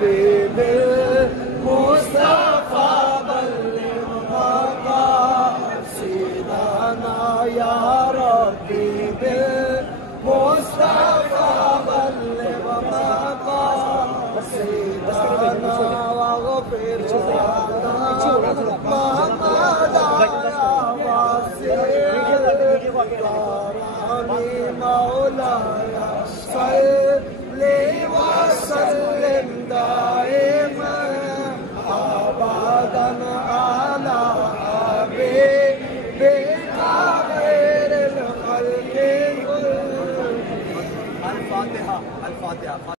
بالمصطفى بلغ مقاصدنا يا ربي بالمصطفى بلغ مقاصدنا واغفر لنا ما مضى يا واسع الكرم مولاي صل وسلم دائما ابدا على حبيبك خير الخلق. الفاتحة.